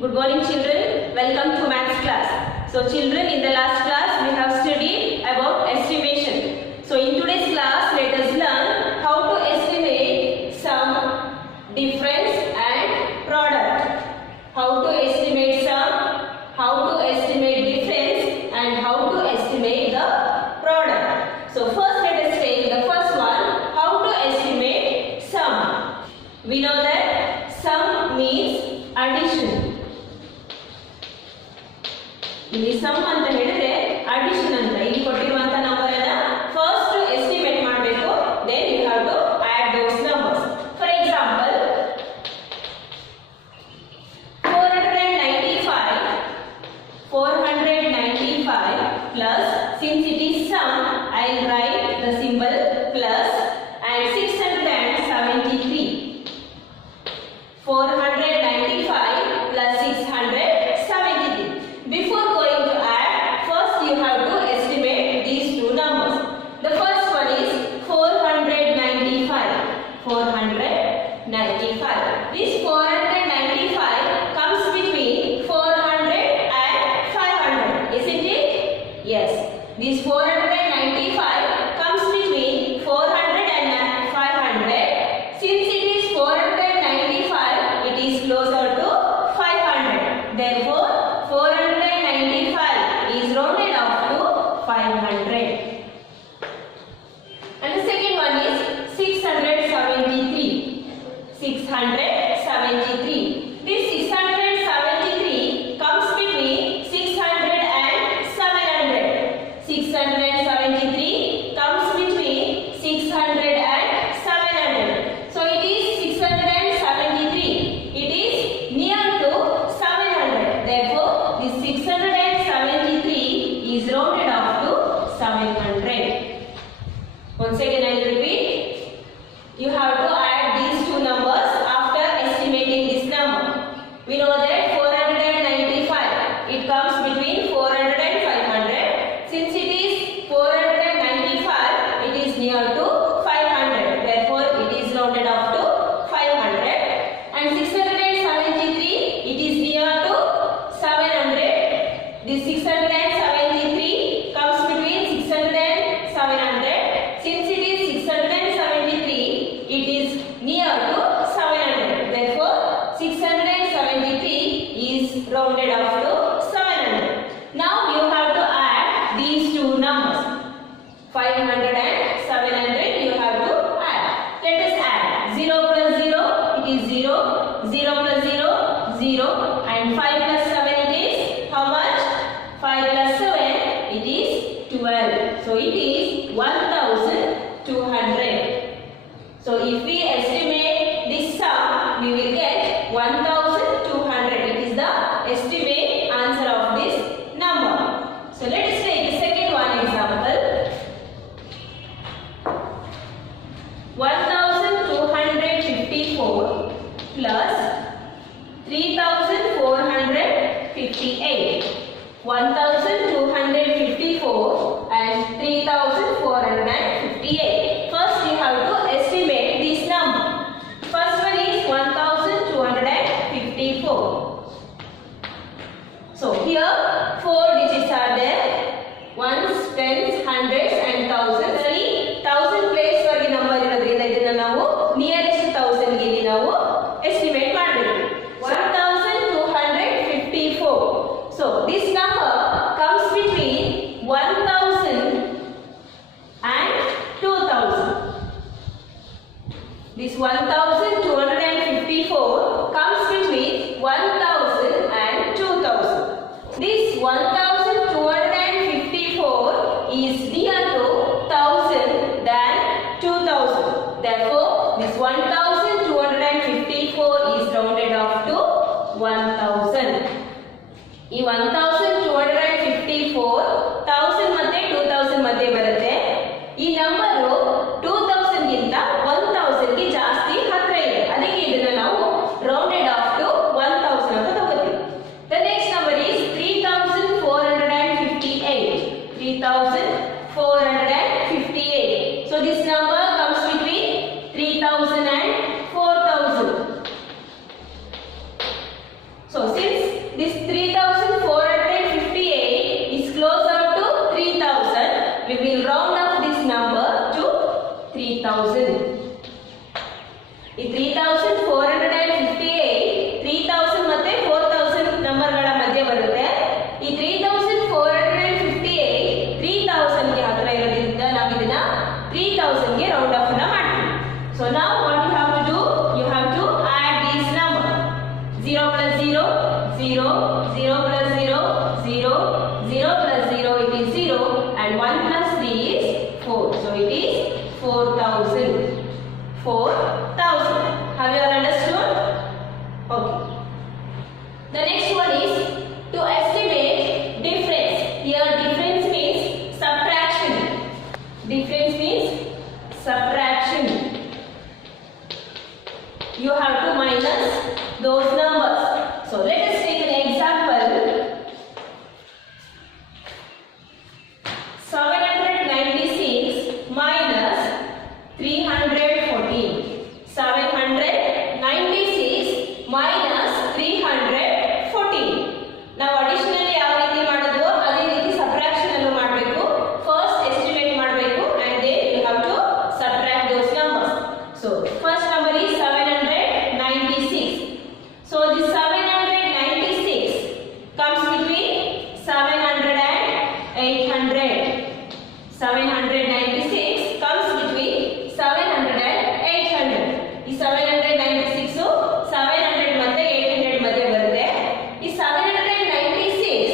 Good morning children, welcome to maths class. So children, in the last class we have studied about estimation. So in today's class let us learn how to estimate sum, difference and product. How to estimate sum, how to estimate difference and how to estimate the product. So first let us take the first one, how to estimate sum. We know that sum means addition. ಇಲ್ಲಿ some ಅಂತ ಹೇಳಿದ್ರೆ addition ಅಂತ ಇಲ್ಲಿ ಕೊಟ್ಟಿರುವಂತ number ಅನ್ನ first estimate ಮಾಡಬೇಕು then you have to add those numbers. For example 495 plus, since it is sum I will write the symbol plus, and 673. 495 plus 673. Before going to add, first you have to estimate these two numbers. The first one is 495. 495. This 495 comes between 400 and 500, isn't it? Yes. This 495 comes between 400 and 500. Since it is 495, it is closer to 500. Therefore, 495 is rounded off to 500. And the second one is 673. 673. This 673 comes between 600 and 700. 673 comes between 600 and 700. So it is 673. It is near to 700. Therefore, this 673 is rounded off to 700. Once again I will repeat. You have to add these two numbers after estimating this number. We know that 495, it comes between 400 and 500. Since it is 495, it is near to 500. Therefore, it is rounded off to 500. And 673, it is near to 700. This 673 comes between 600 and 700. Since it is 673, it is near to 700. Therefore, 673 is rounded off to 700. Now you have to add these two numbers. 500 and 700 you have to add. Let us add. 0 plus 0, it is 0. 0 plus 0, 0. And 5 plus 7, it is how much? 5 plus 7, it is 12. So it is 1200. So if we estimate this sum, we will get 1200. It is the estimate answer of this number. So let us take the second one example. 1254 plus 3458. 1254 and 3458. First you have to estimate this number. First one is 1254. So here 4 digits are there. Ones, tens, hundreds and thousands. 1000 place ವರೆಗೆ number ಇರೋದ್ರಿಂದ ಇದನ್ನ ನಾವು nearest 1000 ಗೆ ಇಲ್ಲಿ ನಾವು estimate ಮಾಡಬೇಕು. 1254. So this number comes between 1000 and 2000. This 1254 comes between 1000 and 2000. This 1254 is near to 1000 than 2000. Therefore, this 1254 is rounded off to 1000. ಈ 1254 1000 ಮತ್ತೆ 2000 ಮಧ್ಯೆ ಬರುತ್ತೆ. ಈ ನಂಬರು 2000 ಗಿಂತ 1000 ಗೆ ಜಾಸ್ತಿ ಹತ್ರ ಇದೆ. ಅದಕ್ಕೆ ಇದನ್ನ ನಾವು ರೌಂಡೆಡ್ ಆಫ್ ಟು 1000 ಅಂತ ತಗೋತೀವಿ. The next number is 3458. 3458. So this number comes between 3000 and 4000. So since this 3458 is closer to 3000. We will round up this number to 3000. ಈ 3458 3000 ಮತ್ತೆ 4000 ನಂಬರ್ಗಳ ಮಧ್ಯೆ ಬರುತ್ತೆ. ಈ 3458 3000 ಗೆ ಹತ್ರ ಇರೋದ್ರಿಂದ ನಾವು ಇದನ್ನ 3000 ಗೆ ರೌಂಡ್ ಆಫ್ ಅನ್ನ ಮಾಡ್ತೀವಿ. So now what you have to do, you have to add these number. 0 plus 0 0, 0 plus 0 0, 0 plus 0 it is 0, and 1 plus 3 is 4. So it is 4000. 4000. Have you all understood? Okay. The next one is to estimate difference. Here difference means subtraction. Difference means subtraction. You have to minus those numbers. So let us take an example. 796 minus 314. 796 minus 314. Now additionally ಯಾವ ರೀತಿ ಮಾಡೋದು ಅದೇ ರೀತಿ subtraction ಅನ್ನು ಮಾಡಬೇಕು. First estimate ಮಾಡಬೇಕು and then you have to subtract those numbers. So first number is 796. So this 796 comes between 700 and 800. 796 comes between 700 and 800. ಈ 796 700 ಮತ್ತೆ 800 ಮಧ್ಯೆ ಬರುತ್ತೆ. ಈ 796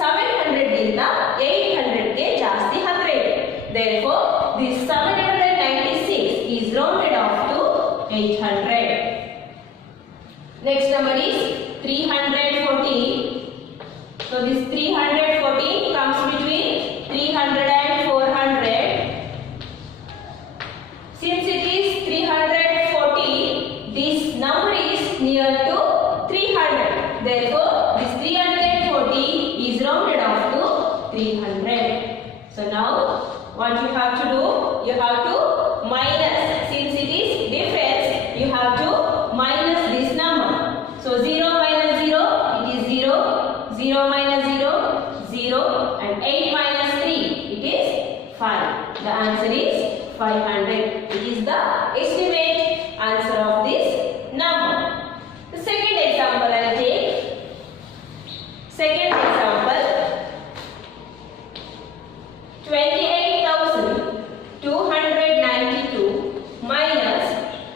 700 ಗಿಂತ 800 ಗೆ ಜಾಸ್ತಿ ಹತ್ರ ಇದೆ. Therefore this 796 is rounded off to 800. Next number is 314. So this 314 comes between 300 and 400. Since it is 314, this number is near to 300. Therefore, this 314 is rounded off to 300. So now, what you have to do? You have to minus. Since it is difference, you have to minus this number. So 0 minus 0, it is 0. 0 minus 0, 0. And 8 minus 3, it is 5. The answer is 500. It is the estimate answer of this number. The second example I will take. Second example, 28,292 minus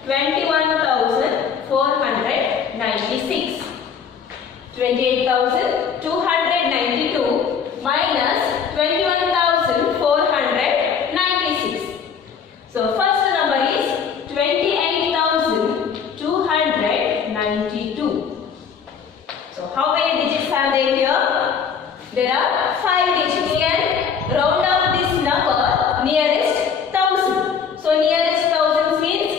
21,496. 28,292 minus 21,496. So first number is 28,292. So how many digits are there here? There are 5 digits. We can round off this number nearest 1000. So nearest 1000 means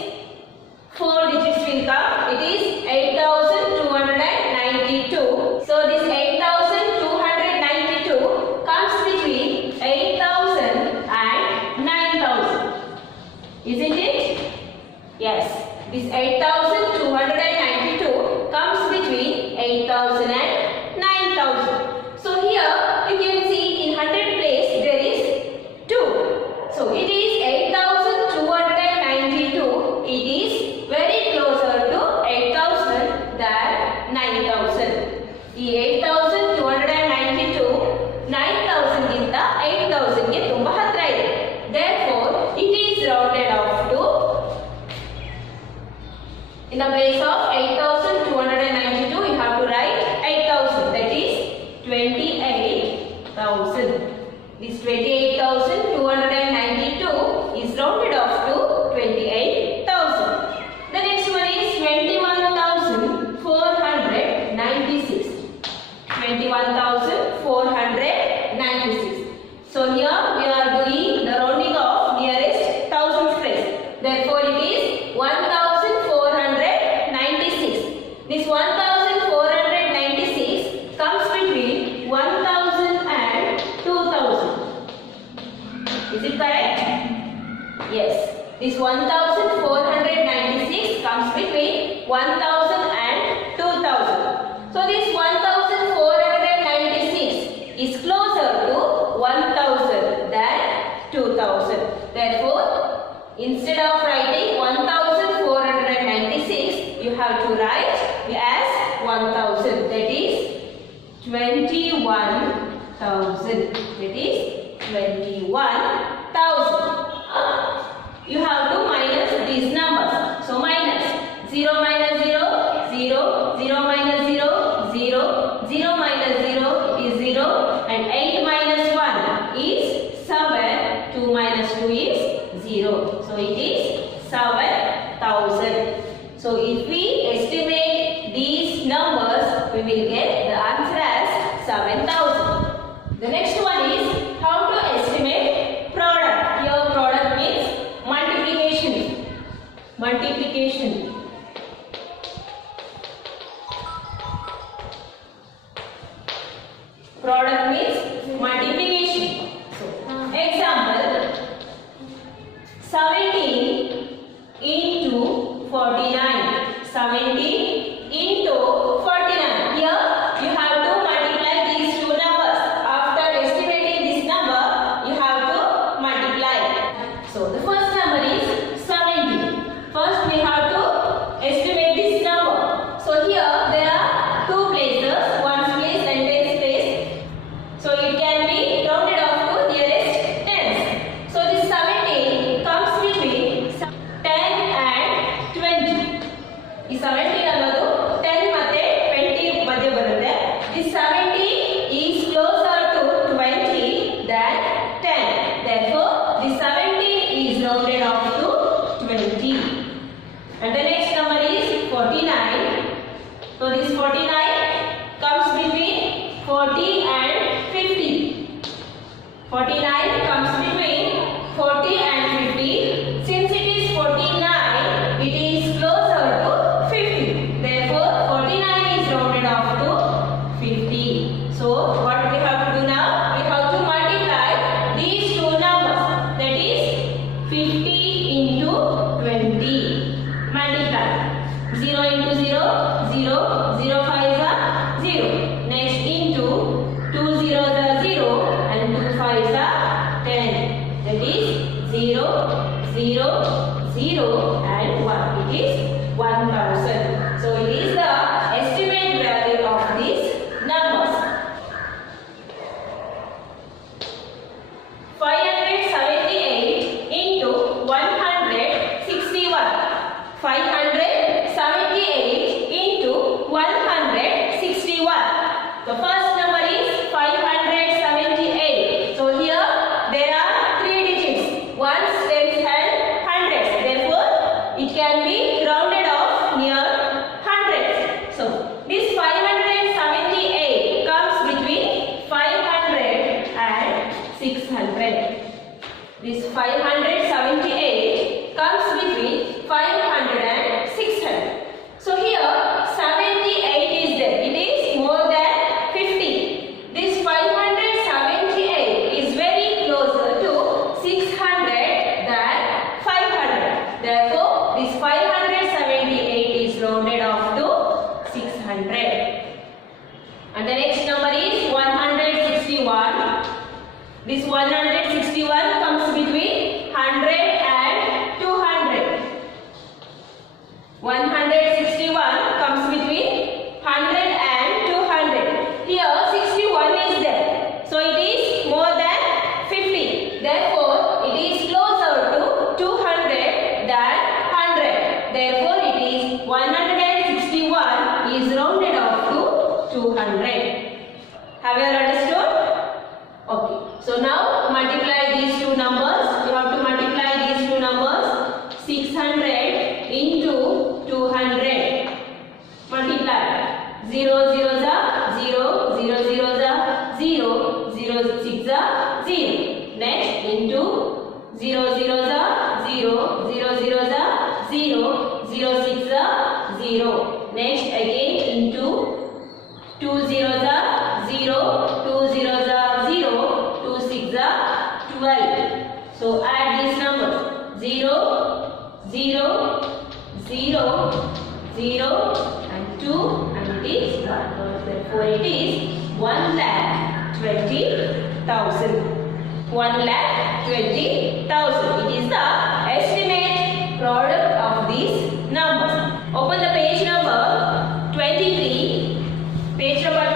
4 digits will come. It is 8,292. So this 8,292 comes between 8,000 and 9,000. Isn't it? Yes. This 8,292 comes between 8,000 and 9,000. So here you can see in 100 place there is 2. So it is 8,292. It is very closer to 8,000 than 9,000. ಈ 8,292 9,000 ಗಿಂತ 8,000 ಗೆ ತುಂಬಾ ಹತ್ರ ಇದೆ. Therefore it is rounded off to, in the place of 8,292 you have to write 8,000, that is 28,000. This 28,292 is rounded off to 28,000. The next one is 21,496. 21,496. So here we are doing the rounding of nearest thousands place. Therefore it is 1,496. This 1,496 comes between 1,000 and 2,000. Is it correct? Yes. This 1,496 comes between 1,000 and 2,000. So this 1,496 instead of writing 1496, you have to write as 1000. That is 21,000. That is 21,000. You have to minus these numbers. So minus 0 minus 0, 0, 0 minus 0, 0, 0 minus 0 is 0, and 8 minus 1 is 7, 2 minus 2 is 0. So it is 7,000. So if we estimate these numbers, we will get the answer as 7,000. The next one is how to estimate product. Here product means multiplication. Multiplication. Product means multiplication. So, example, 17 into 49. 17 into 49. Here you have to multiply these two numbers. After estimating this number, you have to multiply. So the first number is 17. First we have to estimate this number. So here there are two places, ones place and tens place. So it can be rounded off to nearest tens. So this 17 comes between 10 and 20. This 17 ಅನ್ನೋದು 10 ಮತ್ತೆ 20 ಮಧ್ಯೆ ಬರುತ್ತೆ. This 17 is closer to 20 than 10. Therefore, this 17 is rounded off to 20. And the next number is 49. So this 49 comes between 40 and 50. 49 comes between 40 and 50. Since it is 49, it is closer to 50. Therefore, 49 is rounded off to 50. So what we have to do now? We have to multiply these two numbers. That is 50 into 20. Multiply. 0 into 0, 0, 0 5s are 0. Next into 2 zeros are 0 and 2 5s are 10. That is 0, 0, 0 and 1. It is 1000. So it is the estimate value of these numbers. 578 into 161. 578 into 161. The first number is 578. So here there are three digits, ones, tens and hundreds. Therefore, it can be rounded off near hundreds. So this 578 comes between 500 and 600. This 578 comes between 500 and 600. So here 78 is there. It is more than 50. This 578 is very closer to 600 than 500. Therefore, this 578 is rounded off to 600. And the next number is 161. This 161 comes between 100 and 200. 161 comes between 100 and 200. Here 61 is there. So it is more than 50. Therefore, it is closer to 200 than 100. Therefore, it is 161 is rounded off to 200. Have you understood? Okay. So now multiply these two numbers. You have to multiply these two numbers. 600 into 200. Multiply. 0 zeros are 0, 0 zeros are 0, 0 6 are 0. Next into 0 zeros are 0, 0 zeros are 0, 0 6 are 0. Next again into 2 zeros are 0, 2 zeros are 0, 2 6 are 12. So add these numbers. 0, 0, 0, 0 and 2 and it is 1. Therefore it is 1,20,000. 1,20,000. It is the estimate 23, page number